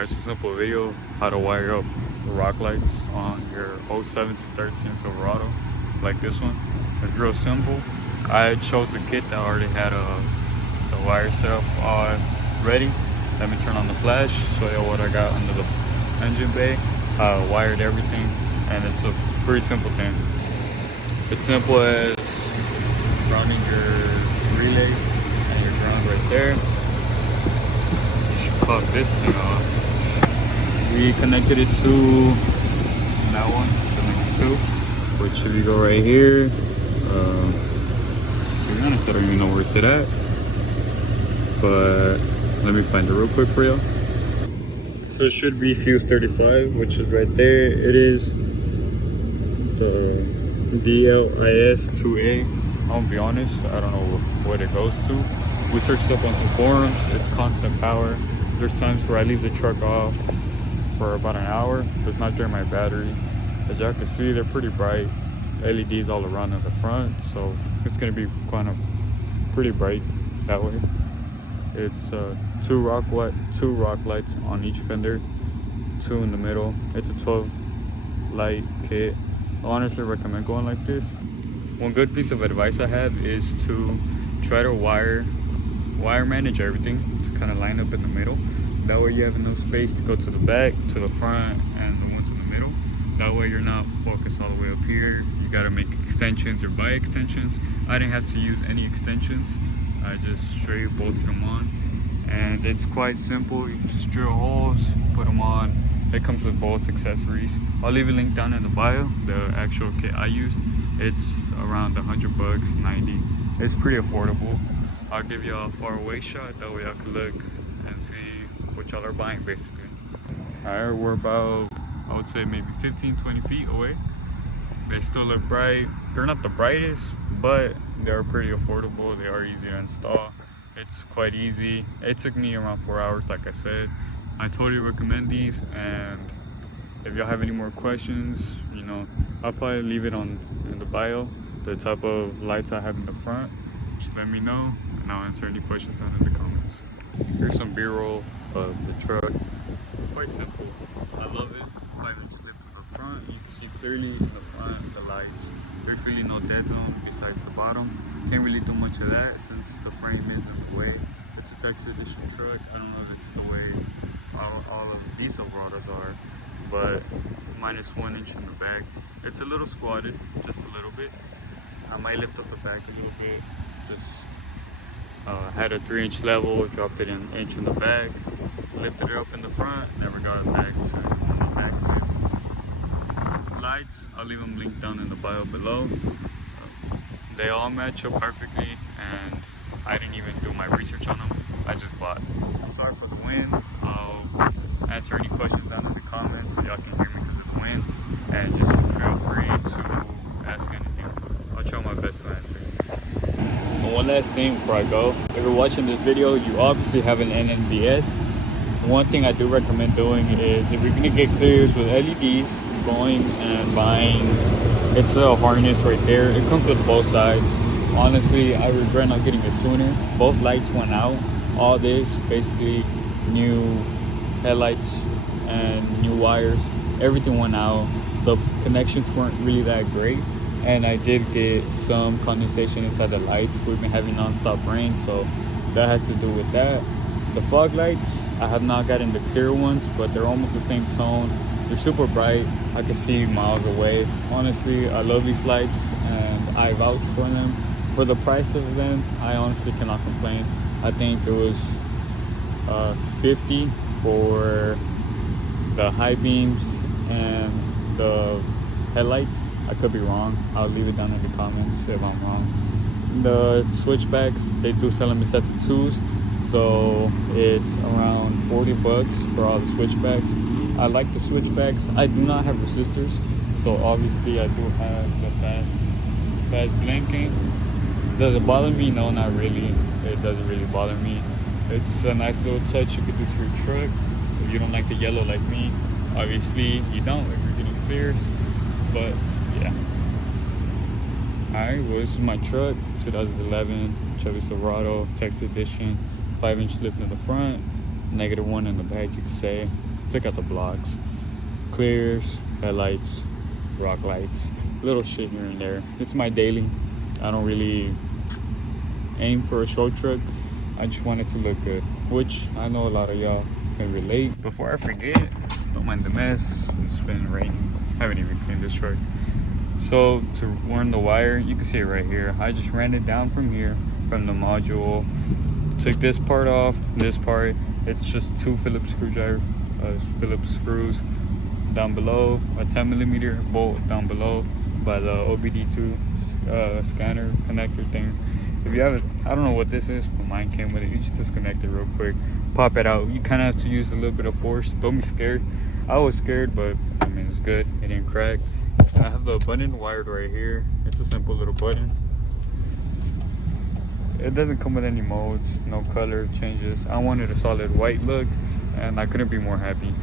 It's a simple video how to wire up rock lights on your 07 to 13 Silverado, like this one. It's real simple. I chose a kit that already had the wire set up all ready. Let me turn on the flash, show you what I got under the engine bay. I wired everything, and it's a pretty simple thing. It's simple as grounding your relay and your ground right there. Pop this thing off. We connected it to that one, to #2, which if you go right here, to be honest, I don't even know where it's at, but let me find it real quick for you. So it should be fuse 35, which is right there. It is the DLIS2A. I'll be honest, I don't know what it goes to. We searched up on some forums. It's constant power. There's times where I leave the truck off for about an hour. Does not drain my battery. As y'all can see, they're pretty bright. LEDs all around in the front, so it's gonna be kind of pretty bright that way. It's two rock lights on each fender, 2 in the middle. It's a 12 light kit. I honestly recommend going like this. One good piece of advice I have is to try to wire manage everything to kind of line up in the middle. That way you have enough space to go to the back, to the front, and the ones in the middle. That way you're not focused all the way up here. You gotta make extensions or buy extensions. I didn't have to use any extensions. I just straight bolted them on. And it's quite simple. You just drill holes, put them on. It comes with bolts, accessories. I'll leave a link down in the bio, the actual kit I used. It's around $100, 90. It's pretty affordable. I'll give you a far away shot, that way I can look and see what y'all are buying basically. Alright, we're about, I would say maybe 15-20 feet away. They still look bright. They're not the brightest, but they're pretty affordable. They are easy to install. It's quite easy. It took me around 4 hours, like I said. I totally recommend these, and if y'all have any more questions, you know, I'll probably leave it in the bio, the type of lights I have in the front. Just let me know, and I'll answer any questions down in the comments. Here's some B-roll of the truck. Quite simple. I love it. 5-inch slip to the front. You can see clearly in the front the lights. There's really no dent on besides the bottom. Can't really do much of that since the frame is in the way. It's a Texas edition truck. I don't know if it's the way all of these Silverados are, but minus 1 inch in the back. It's a little squatted, just a little bit. I might lift up the back a little bit. Just had a 3-inch level, dropped it an inch in the back, lifted it up in the front, never got it back to the back lift. Lights, I'll leave them linked down in the bio below. They all match up perfectly, and I didn't even do my research on them. I just bought. I'm sorry for the wind. I'll answer any questions down in the comments so y'all can hear me because of the wind, and just feel free to ask anything. I'll try my best to answer. And one last thing before I go, if you're watching this video, you obviously have an NNDS. One thing I do recommend doing is, if you're gonna get clears with LEDs, going and buying, it's a harness right there. It comes with both sides. Honestly, I regret not getting it sooner. Both lights went out. All this, basically new headlights and new wires, everything went out. The connections weren't really that great, and I did get some condensation inside the lights. We've been having non-stop rain, so that has to do with that. The fog lights, I have not gotten the clear ones, but they're almost the same tone. They're super bright. I can see miles away. Honestly, I love these lights, and I vouch for them. For the price of them, I honestly cannot complain. I think it was $50 for the high beams and the headlights. I could be wrong. I'll leave it down in the comments if I'm wrong. The switchbacks, they do sell them in sets of 2s, so it's around $40 for all the switchbacks. I like the switchbacks. I do not have resistors, so obviously I do have the fast blinking. Does it bother me? No, not really. It doesn't really bother me. It's a nice little touch you could do to your truck. If you don't like the yellow like me, obviously you don't if you're getting clears, but yeah. Alright, well, this is my truck, 2011 Chevy Silverado, Texas edition, 5-inch slip in the front, -1 in the back, you could say. Took out the blocks, clears, headlights, rock lights, little shit here and there. It's my daily. I don't really aim for a show truck. I just want it to look good, which I know a lot of y'all can relate. Before I forget, don't mind the mess. It's been raining. I haven't even cleaned this truck. So to run the wire, you can see it right here. I just ran it down from here, from the module. Took this part off, this part. It's just two Phillips screws down below, a 10mm bolt down below by the OBD2 scanner connector thing. If you have it, I don't know what this is, but mine came with it. You just disconnect it real quick, pop it out. You kind of have to use a little bit of force. Don't be scared. I was scared, but I mean, it's good. It didn't crack. And I have the button wired right here. It's a simple little button. It doesn't come with any modes, no color changes. I wanted a solid white look, and I couldn't be more happy.